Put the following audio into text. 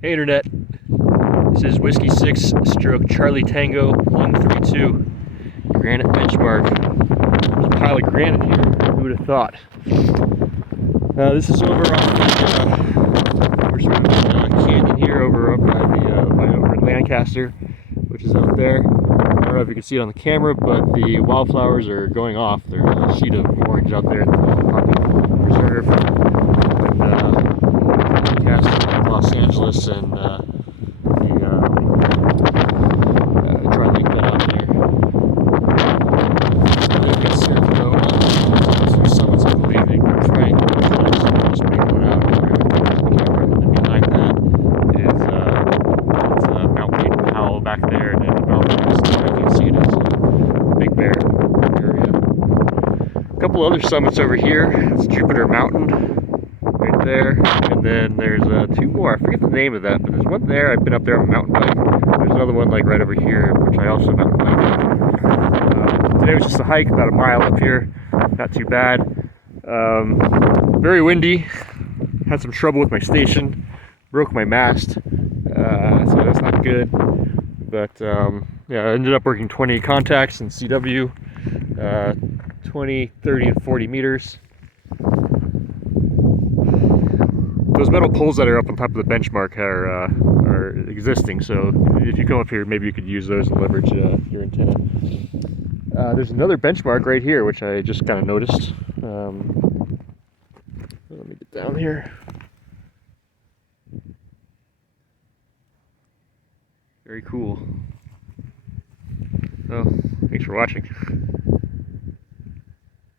Hey Internet, this is Whiskey 6 stroke Charlie Tango 132 Granite Benchmark. There's a pile of granite here, who would have thought? This is over on the we're sort of canyon here over up by over in Lancaster, which is out there. I don't know if you can see it on the camera, but the wildflowers are going off. There's a sheet of orange out there in the Poppy Preserve. Lancaster, Los Angeles, and Dry Lake bed out there. They've got Sarah some summits, I believe. They can try and just make one out there with the camera. And then behind that is Mount Baden Powell back there, and then Mount Baden, you can see it as a Big Bear area. A couple other summits over here. It's Jupiter Mountain right there, and then there's two more. I forget the name of that, but there's one there. I've been up there on a mountain bike. There's another one like right over here, which I also mountain bike. Today was just a hike, about a mile up here. Not too bad. Very windy. Had some trouble with my station. Broke my mast, so that's not good. But yeah, I ended up working 20 contacts in CW, 20, 30, and 40 meters. Those metal poles that are up on top of the benchmark are existing, so if you come up here, maybe you could use those and leverage your antenna. There's another benchmark right here, which I just kind of noticed. Let me get down here. Very cool. So, thanks for watching.